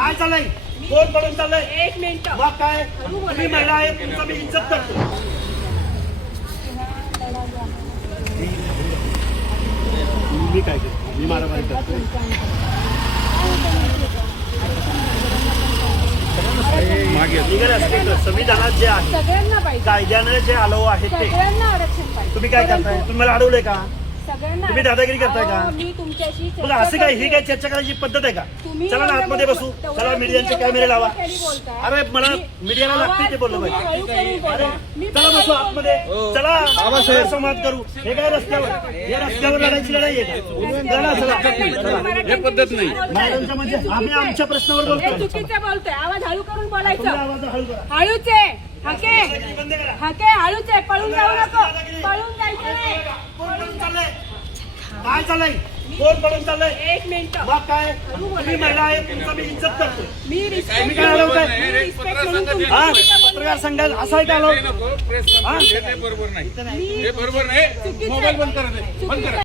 काय चाललंय? कोण पळून चाललंय? एक मिनिट. मग काय? तुम्ही महिला आहे, तुमचा मी इज्जत करतो. मी काय करतो? मी मारामारी करतो. संविधानात जे आहे, सगळ्यांना पाहिजे, कायद्याने जे आलो आहे ते सगळ्यांना आरक्षण पाहिजे. तुम्ही काय करताय? तुम्ही मला अडवलंय का? सगळ्यांना तुम्ही दादागिरी करताय का? मी तुमच्याशी बघा असं काय, ही काय चर्चा करायची पद्धत आहे का? चला ना आतमध्ये बसू. चला मीडियाचे कॅमेरे लावा. अरे मला मीडियाला लागते ते बोललो पाहिजे. अरे चला बसू आतमध्ये. चला संवाद करू. हे काय रस्त्यावर, हे रस्त्यावर लढायची लढाई आहे का? हे पद्धत नाही. मॅडमच्या म्हणजे आम्ही आमच्या प्रश्नावर बोलतो. चुकीचं बोलतोय. आवाज हळू करून बोलायचं. आवाज हळू करा. हळूच आहे. हाके बंद करा. हाके हळूच आहे. पळून जाऊ नको. पळून जायचं नाही. कोण पळून चाललंय? काय चाललंय? कोण पळून चाललंय? एक मिनिट. मग काय? तुम्ही महिला आहे, तुमचा मी इज्जत करतो. मी तुम्ही काय आलो काय? रिस्पेक्ट म्हणून हा पत्रकार संघात असं आहे का आलो? प्रेस हे बरोबर नाही. हे बरोबर नाही. मोबाईल बंद करा. बंद करा.